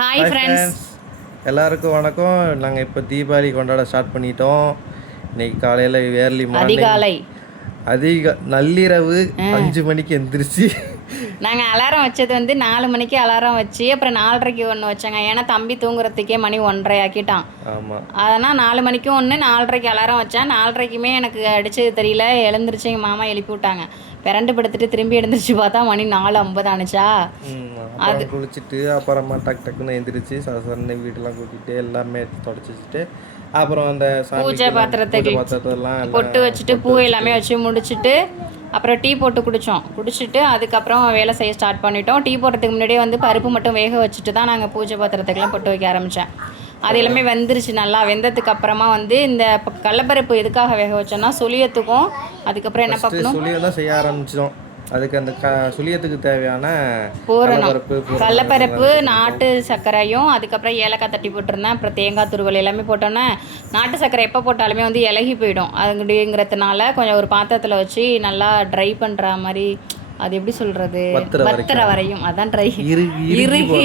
Hi hi friends. Friends, எல்லாருக்கும் வணக்கம். நாங்கள் இப்போ தீபாவளி கொண்டாட ஸ்டார்ட் பண்ணிட்டோம். இன்னைக்கு காலையில் ஏர்லி மார்னிங் அதிகாலை நள்ளிரவு 5 மணிக்கு எந்திரிச்சு நாங்கள் அலாரம் வச்சது வந்து 4 மணிக்கு அலாரம் வச்சு அப்புறம் 4:30க்கு ஒன்று வச்சோங்க. ஏன்னா தம்பி தூங்குறதுக்கே மணி 1:30 ஆக்கிட்டான். ஆமாம், அதனால் 4 மணிக்கும் ஒன்று 4:30க்கு அலாரம் வச்சேன். 4:30க்குமே எனக்கு அடிச்சது தெரியல. எழுந்திரிச்சு எங்கள் மாமா எழுப்பி விட்டாங்க. பிறண்டு படுத்துட்டு திரும்பி எழுந்திரிச்சு பார்த்தா மணி 4:50 ஆனிச்சா. அது குளிச்சுட்டு அப்புறமா டக்குன்னு எந்திரிச்சு சரசரன்னு வீட்டெல்லாம் கூட்டிட்டு எல்லாமே தொடச்சி வச்சுட்டு அப்புறம் அந்த பூஜை பாத்திரத்தெல்லாம் பொட்டு வச்சுட்டு பூ எல்லாமே வச்சு முடிச்சுட்டு அப்புறம் டீ போட்டு குடிச்சிட்டு அதுக்கப்புறம் வேலை செய்ய ஸ்டார்ட் பண்ணிட்டோம். டீ போடுறதுக்கு முன்னாடியே வந்து பருப்பு மட்டும் வேக வச்சுட்டு தான் நாங்கள் பூஜை பாத்திரத்துக்கெல்லாம் பொட்டு வைக்க ஆரம்பித்தேன். அது எல்லாமே வெந்துருச்சு. நல்லா வெந்ததுக்கு அப்புறமா வந்து இந்த கடலப்பருப்பு எதுக்காக வேக வச்சோன்னா சுழியத்துக்கும் அதுக்கப்புறம் என்ன பார்க்கணும், சுழியம் தான் செய்ய ஆரம்பிச்சிட்டோம். அதுக்கு அந்த சுழியத்துக்கு தேவையான கடலப்பருப்பு நாட்டு சர்க்கரையும் அதுக்கப்புறம் ஏலக்காய் தட்டி போட்டிருந்தேன். அப்புறம் தேங்காய் துருவல் எல்லாமே போட்டோன்னே நாட்டு சர்க்கரை எப்போ போட்டாலுமே வந்து இலகி போயிடும். அதுங்கிறதுனால கொஞ்சம் ஒரு பாத்திரத்தில் வச்சு நல்லா ட்ரை பண்ணுற மாதிரி, அது எப்படி சொல்கிறது, வத்துற வரையும், அதான் ட்ரை இறுகி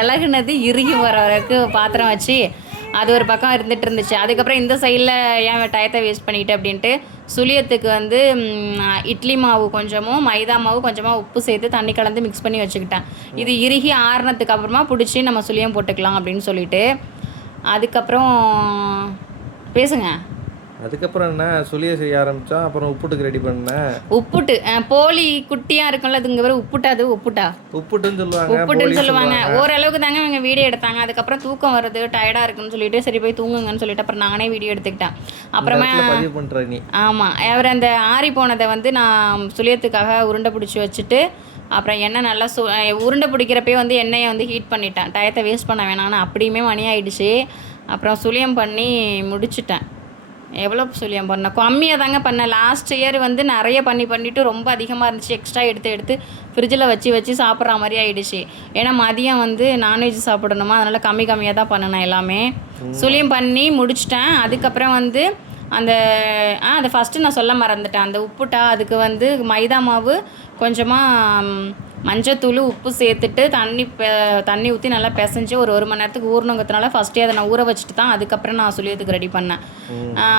இலகுனது இறுகி வர வரைக்கும் பாத்திரம் வச்சு அது ஒரு பக்கம் இருந்துச்சு. அதுக்கப்புறம் இந்த சைடில் ஏன் டயத்தை வேஸ்ட் பண்ணிக்கிட்டு அப்படின்ட்டு சுழியத்துக்கு வந்து இட்லி மாவு கொஞ்சமும் மைதா மாவு கொஞ்சமாக உப்பு சேர்த்து தண்ணி கலந்து மிக்ஸ் பண்ணி வச்சுக்கிட்டேன். இது இறுகி ஆறுனதுக்கு அப்புறமா பிடிச்சி நம்ம சுழியம் போட்டுக்கலாம் அப்படின்னு சொல்லிட்டு. அதுக்கப்புறம் பேசுங்க. அதுக்கப்புறம் என்ன சுழிய செய்ய ஆரம்பித்தோம். அப்புறம் உப்புட்டுக்கு ரெடி பண்ணேன். உப்புட்டு போலி குட்டியாக இருக்கும்ல, அதுங்க பேர் உப்புட்டா. அது உப்புட்டுன்னு சொல்லுவாங்க. ஓரளவுக்கு தாங்க இவங்க வீடியோ எடுத்தாங்க. அதுக்கப்புறம் தூக்கம் வருது, டயர்டாக இருக்குன்னு சொல்லிட்டு சரி போய் தூங்குங்கன்னு சொல்லிட்டு அப்புறம் நானே வீடியோ எடுத்துக்கிட்டேன். அப்புறமா ஆமாம், அவர் அந்த ஆறி போனதை வந்து நான் சுழியத்துக்காக உருண்டை பிடிச்சி வச்சுட்டு அப்புறம் எண்ணெய் நல்லா உருண்டை பிடிக்கிறப்பே வந்து எண்ணெயை வந்து ஹீட் பண்ணிட்டேன். டயத்தை வேஸ்ட் பண்ண வேணான்னு. அப்படியுமே மணி ஆகிடுச்சு. அப்புறம் சுழியம் பண்ணி முடிச்சிட்டேன். எவ்வளோ சுழியம் பண்ணேன், கம்மியாக தாங்க பண்ணேன். லாஸ்ட் இயர் வந்து நிறைய பண்ணிவிட்டு ரொம்ப அதிகமாக இருந்துச்சு. எக்ஸ்ட்ரா எடுத்து ஃப்ரிட்ஜில் வச்சு சாப்பிட்ற மாதிரி ஆகிடுச்சு. ஏன்னா மதியம் வந்து நான்வெஜ் சாப்பிடணுமா, அதனால் கம்மியாக தான் பண்ணினேன் எல்லாமே. சுழியம் பண்ணி முடிச்சிட்டேன். அதுக்கப்புறம் வந்து அதை ஃபஸ்ட்டு நான் சொல்ல மறந்துட்டேன். அந்த உப்புட்டா அதுக்கு வந்து மைதா மாவு கொஞ்சமாக மஞ்சத்தூள் உப்பு சேர்த்துட்டு தண்ணி ஊற்றி நல்லா பிசைஞ்சு ஒரு மணி நேரத்துக்கு ஊறணுங்கிறதுனால ஃபஸ்ட்டே அதை நான் ஊற வச்சுட்டு தான் அதுக்கப்புறம் நான் சுழியத்துக்கு ரெடி பண்ணேன்.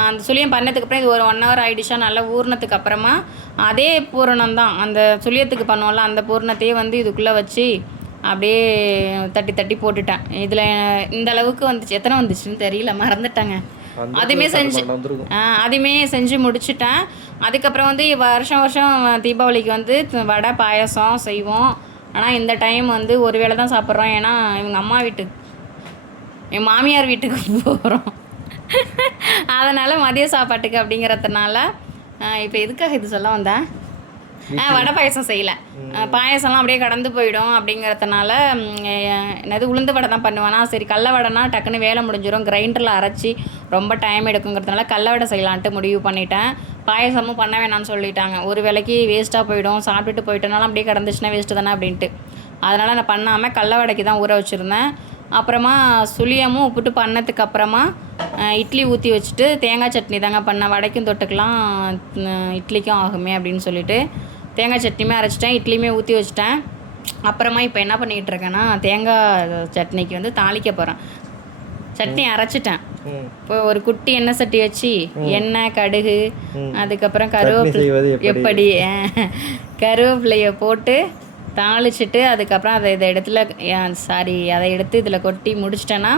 அந்த சுழியம் பண்ணதுக்கப்புறம் இது ஒரு 1 hour ஆகிடுச்சா. நல்லா ஊறினதுக்கு அப்புறமா அதே பூரணம் தான் அந்த சுழியத்துக்கு பண்ணுவோம்ல, அந்த பூரணத்தையே வந்து இதுக்குள்ளே வச்சு அப்படியே தட்டி போட்டுட்டேன். இதில் இந்த அளவுக்கு வந்துச்சு. எத்தனை வந்துச்சுன்னு தெரியல, மறந்துட்டேங்க. அதுவுமே செஞ்சு முடிச்சுட்டேன். அதுக்கப்புறம் வந்து வருஷம் தீபாவளிக்கு வந்து வடை பாயசம் செய்வோம். ஆனால் இந்த டைம் வந்து ஒரு வேளை தான் சாப்பிட்றோம். ஏன்னா இவங்க அம்மா வீட்டுக்கு, என் மாமியார் வீட்டுக்கு போகிறோம். அதனால் மதிய சாப்பாட்டுக்கு அப்படிங்கிறதுனால இப்போ எதுக்காக இது சொல்ல வந்தேன், வடை பாயசம் செய்யலை. பாயசம்லாம் அப்படியே கடந்து போயிடும் அப்படிங்கிறதுனால என்னது உளுந்து வடை தான் பண்ணுவேன்னா. சரி, கடல வடைனா டக்குன்னு வேலை முடிஞ்சிடும், கிரைண்டரில் அரைச்சி ரொம்ப டைம் எடுக்குங்கிறதுனால கடல வடை செய்யலான்ட்டு முடிவு பண்ணிட்டேன். பாயசமும் பண்ண வேணாம்னு சொல்லிட்டாங்க. ஒரு வேளைக்கு வேஸ்ட்டாக போயிடும், சாப்பிட்டுட்டு போயிட்டனாலும் அப்படியே கிடந்துச்சுன்னா வேஸ்ட்டு தானே அப்படின்ட்டு. அதனால் நான் பண்ணாமல் கடல வடைக்கு தான் ஊற வச்சுருந்தேன். அப்புறமா சுழியமும் உப்புட்டு பண்ணதுக்கு அப்புறமா இட்லி ஊற்றி வச்சுட்டு தேங்காய் சட்னி தாங்க பண்ணேன். வடைக்கும் தொட்டுக்கலாம், இட்லிக்கும் ஆகுமே அப்படின்னு சொல்லிட்டு தேங்காய் சட்னியுமே அரைச்சிட்டேன், இட்லியுமே ஊற்றி வச்சுட்டேன். அப்புறமா இப்போ என்ன பண்ணிகிட்டு இருக்கேன்னா தேங்காய் சட்னிக்கு வந்து தாளிக்க போகிறேன். சட்னி அரைச்சிட்டேன். இப்போ ஒரு குட்டி எண்ணெய் சட்டி வச்சு எண்ணெய் கடுகு அதுக்கப்புறம் கருவேப்பிலையை போட்டு தாளிச்சிட்டு அதுக்கப்புறம் அதை எடுத்து இதில் கொட்டி முடிச்சிட்டேன்னா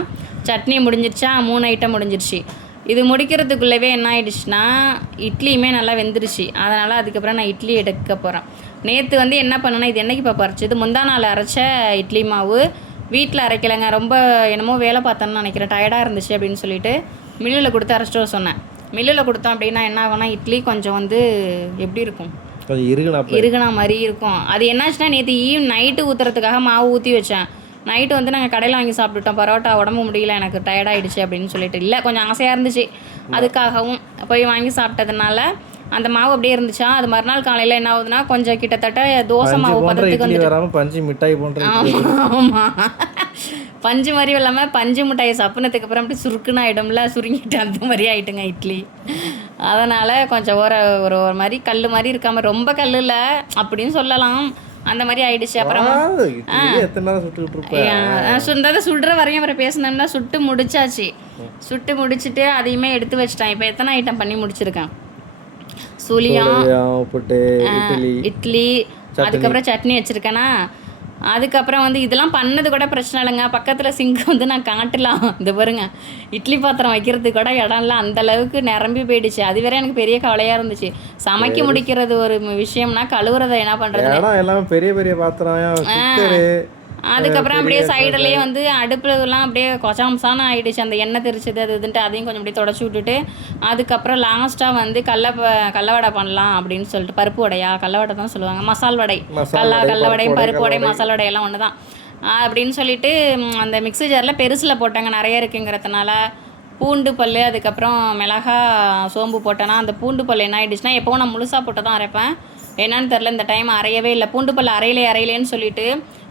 சட்னி முடிஞ்சிருச்சா. 3 ஐட்டம் முடிஞ்சிருச்சு. இது முடிக்கிறதுக்குள்ளவே என்ன ஆகிடுச்சுன்னா இட்லியுமே நல்லா வெந்துருச்சு. அதனால் அதுக்கப்புறம் நான் இட்லி எடுக்க போகிறேன். நேற்று வந்து என்ன பண்ணேன்னா, இது என்றைக்கு பாப்பா அரைச்சது, முந்தா நாள் அரைச்ச இட்லி மாவு வீட்டில் அரைக்கலைங்க. ரொம்ப என்னமோ வேலை பார்த்தோன்னு நினைக்கிறேன், டயர்டாக இருந்துச்சு அப்படின்னு சொல்லிட்டு மில்லில் கொடுத்து அரைச்சிட்டு வர சொன்னேன். மில்லில் கொடுத்தோம் அப்படின்னா என்ன ஆகும்னா இட்லி கொஞ்சம் வந்து எப்படி இருக்கும், இறுகுனா மாதிரி இருக்கும். அது என்னாச்சுன்னா நேற்று நைட்டு ஊற்றுறதுக்காக மாவு ஊற்றி வச்சேன். நைட்டு வந்து நாங்கள் கடையில் வாங்கி சாப்பிட்டுட்டோம். பரோட்டா உடம்பு முடியல, எனக்கு டயர்டாகிடுச்சு அப்படின்னு சொல்லிட்டு. இல்லை, கொஞ்சம் ஆசையாக இருந்துச்சு, அதுக்காகவும் போய் வாங்கி சாப்பிட்டதுனால அந்த மாவு அப்படியே இருந்துச்சா. அது மறுநாள் காலையில் என்ன ஆகுதுன்னா கொஞ்சம் கிட்டத்தட்ட தோசை மாவு பதத்துக்கு வந்து பஞ்சு மிட்டாய் போன்ற. ஆமாம், பஞ்சு மாதிரி இல்லாமல் பஞ்சு மிட்டாயை சப்புனத்துக்கு அப்புறம் அப்படி சுருக்குன்னு ஆகிடும்ல, சுருங்கிட்டு அந்த மாதிரி ஆகிட்டுங்க இட்லி. அதனால் கொஞ்சம் ஒரு மாதிரி கல் மாதிரி இருக்காமல், ரொம்ப கல் இல்லை அப்படின்னு சொல்லலாம், அந்த மாதிரி ஆயிடுச்சு. அப்புறம் எத்தனை நேரம் சுட்டுக்கிட்டு இருப்பேன் சுடுற வரையும் அப்புறம் பேசினோம்னா சுட்டு முடிச்சாச்சு. சுட்டு முடிச்சுட்டு அதையுமே எடுத்து வச்சிட்டேன். இப்போ எத்தனை ஐட்டம் பண்ணி முடிச்சிருக்கேன்? சுழியம், இட்லி, அதுக்கப்புறம் சட்னி வச்சுருக்கேனா. அதுக்கப்புறம் வந்து இதெல்லாம் பண்ணது கூட பிரச்சனை இல்லைங்க. பக்கத்தில் சிங்க் வந்து நான் காட்டலாம். இந்த பாருங்க, இட்லி பாத்திரம் வைக்கிறதுக்கு கூட இடம் இல்லை, அந்தளவுக்கு நிரம்பி போயிடுச்சு. அது வேற எனக்கு பெரிய கவலையாக இருந்துச்சு. சமைக்க முடிக்கிறது ஒரு விஷயம்னா கழுவுறதை என்ன பண்ணுறது, எல்லாமே பெரிய பெரிய பாத்திரம். அதுக்கப்புறம் அப்படியே சைடுலேயே வந்து அடுப்புலாம் அப்படியே கொச்சாம்சான ஆகிடுச்சு. அந்த எண்ணெய் தெரிச்சது அது இதுன்ட்டு அதையும் கொஞ்சம் அப்படியே தொடச்சி விட்டுட்டு அதுக்கப்புறம் லாஸ்ட்டாக வந்து கடல வடை பண்ணலாம் அப்படின்னு சொல்லிட்டு, பருப்பு வடையா கடல வடை தான் சொல்லுவாங்க, மசால் வடை, கடல வடையும் பருப்பு வடை மசால் வடை எல்லாம் ஒன்று தான் அப்படின்னு சொல்லிட்டு அந்த மிக்ஸி ஜாரில் பெருசில் போட்டாங்க. நிறைய இருக்குங்கிறதுனால பூண்டு பல், அதுக்கப்புறம் மிளகா, சோம்பு போட்டேன்னா அந்த பூண்டு பல் என்ன ஆகிடுச்சுன்னா, எப்போவும் நான் முழுசாக போட்டு தான் அரைப்பேன். என்னன்னு தெரில, இந்த டைம் அரையவே இல்லை. பூண்டு பல் அரையிலேன்னு சொல்லிட்டு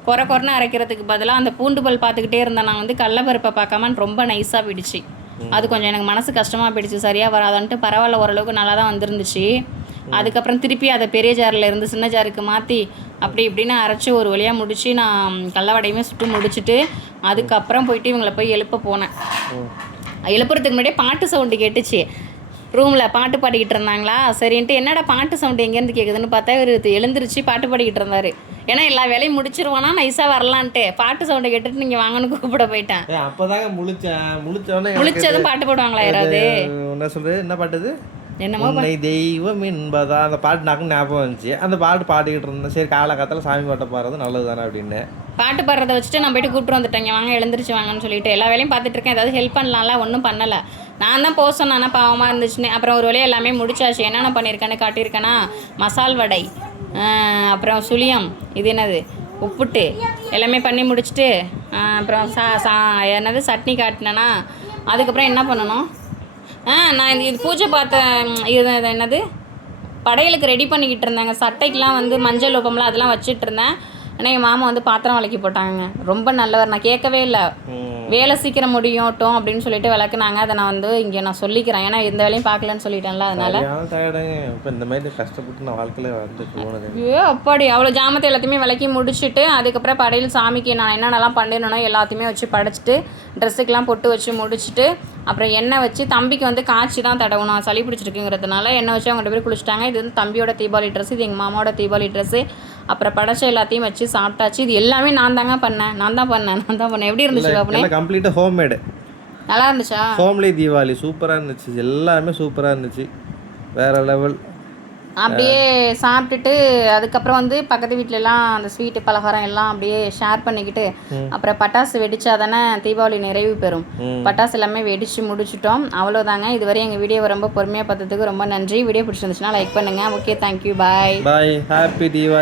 குறைன்னு அரைக்கிறதுக்கு பதிலாக அந்த பூண்டு பல் பார்த்துக்கிட்டே இருந்தேன். நான் வந்து கடலப்பருப்பை பார்க்காம ரொம்ப நைஸாக போயிடுச்சு. அது கொஞ்சம் எனக்கு மனசு கஷ்டமாக போயிடுச்சு, சரியாக வராதான்ட்டு. பரவாயில்ல, ஓரளவுக்கு நல்லா தான் வந்துருந்துச்சு. அதுக்கப்புறம் திருப்பி அதை பெரிய ஜாரில் இருந்து சின்ன ஜாருக்கு மாற்றி அப்படி இப்படின்னு அரைச்சி ஒரு வழியாக முடித்து நான் கடல வடையுமே சுட்டு முடிச்சுட்டு அதுக்கப்புறம் போயிட்டு இவங்களை போய் எழுப்ப போனேன். எழுப்புறதுக்கு முன்னாடியே பாட்டு சவுண்டு கேட்டுச்சு. ரூமில் பாட்டு பாடிக்கிட்டு இருந்தாங்களா, சரின்ட்டு என்னடா பாட்டு சவுண்டு எங்கேருந்து கேட்குதுன்னு பார்த்தா இவர் எழுந்திரிச்சு பாட்டு பாடிக்கிட்டு இருந்தார். ஏன்னா எல்லா வேலையும் முடிச்சிருவானா நைஸாக வரலான்ட்டு பாட்டு சவுண்டை கேட்டுட்டு நீங்கள் வாங்கன்னு கூப்பிட போயிட்டேன். அப்போதாங்க முழிச்சதும் பாட்டு போடுவாங்களா யாராவது? என்ன சொல்கிறது, என்ன பாட்டுது, என்னமோ தெய்வம் என்பதா அந்த பாட்டு நாக்கு ஞாபகம் வந்துச்சு. அந்த பாட்டு பாடிக்கிட்டு இருந்தேன். சரி காலகாலத்தில் சாமி பாட்டை பாடுறது நல்லது தானே அப்படின்னு பாட்டு பாடுறதை வச்சுட்டு நான் போய்ட்டு கூப்பிட்டு வந்துட்டேங்க, வாங்க எழுந்திரிச்சு வாங்கன்னு சொல்லிட்டு. எல்லா வேலையும் பார்த்துட்டு இருக்கேன், ஏதாவது ஹெல்ப் பண்ணலாம்ல, ஒன்றும் பண்ணலை. நான் தான் போக சொன்னேன்னா பாவமாக இருந்துச்சுன்னு. அப்புறம் ஒரு வழியாக எல்லாமே முடிச்சாச்சு. என்னென்ன பண்ணியிருக்கேன்னு காட்டியிருக்கேன்னா, மசால் வடை, அப்புறம் சுழியம், இது என்னது உப்புட்டு எல்லாமே பண்ணி முடிச்சுட்டு அப்புறம் என்னது சட்னி காட்டினேன்னா. அதுக்கப்புறம் என்ன பண்ணணும், நான் இது பூஜை பார்த்த இது என்னது படையலுக்கு ரெடி பண்ணிக்கிட்டு இருந்தேங்க. சட்டைக்கெலாம் வந்து மஞ்சள் ஒப்பம்லாம் அதெல்லாம் வச்சுட்டு இருந்தேன். ஆனால் எங்கள் மாமா வந்து பாத்திரம் விளக்கி போட்டாங்க. ரொம்ப நல்லவர், நான் கேட்கவே இல்லை. வேலை சீக்கிரம் முடியட்டும் அப்படின்னு சொல்லிட்டு விளக்குனாங்க. அதை நான் வந்து இங்கே நான் சொல்லிக்கிறேன், ஏன்னா எந்த வேலையும் பார்க்கலன்னு சொல்லிட்டேன்ல, அதனால. இப்போ இந்த மாதிரி கஷ்டப்பட்டு நான் வாழ்க்கையில் வந்து அப்படி அவ்வளோ ஜாமத்தை எல்லாத்தையுமே விளக்கி முடிச்சுட்டு அதுக்கப்புறம் படையில் சாமிக்கு நான் என்னென்னலாம் பண்ணிடணும் எல்லாத்தையுமே வச்சு படைச்சிட்டு ட்ரெஸ்ஸுக்கெலாம் பொட்டு வச்சு முடிச்சுட்டு அப்புறம் எண்ணெய் வச்சு தம்பிக்கு வந்து காய்ச்சி தான் தடவணும், சளி பிடிச்சிருக்குங்கிறதுனால எண்ணெய் வச்சு அவங்க 2 பேர் குளிச்சிட்டாங்க. இது வந்து தம்பியோட தீபாவளி ட்ரெஸ், இது எங்கள் மாமாவோட தீபாவளி ட்ரெஸ்ஸு. அப்புறம் படைச்ச எல்லாத்தையும் வச்சு சாப்பிட்டாச்சு. இது எல்லாமே நான் தான் பண்ணேன். எப்படி இருந்துச்சு அப்படின்னா கம்ப்ளீட்டாக ஹோம்மேடு, நல்லா இருந்துச்சா? ஹோம்லி தீபாவளி சூப்பராக இருந்துச்சு, எல்லாமே சூப்பராக இருந்துச்சு, வேறு லெவல். அப்படியே சாப்பிட்டுட்டு அதுக்கப்புறம் வந்து பக்கத்து வீட்டிலலாம் அந்த ஸ்வீட்டு பலகாரம் எல்லாம் அப்படியே ஷேர் பண்ணிக்கிட்டு அப்புறம் பட்டாசு வெடிச்சா தானே தீபாவளி நிறைவு பெறும். பட்டாசு எல்லாமே வெடித்து முடிச்சிட்டோம். அவ்வளோதாங்க. இதுவரை எங்கள் வீடியோவை ரொம்ப பொறுமையாக பார்த்ததுக்கு ரொம்ப நன்றி. வீடியோ பிடிச்சிருந்துச்சுன்னா லைக் பண்ணுங்கள். ஓகே, தேங்க்யூ, பாய். ஹாப்பி தீபாவளி.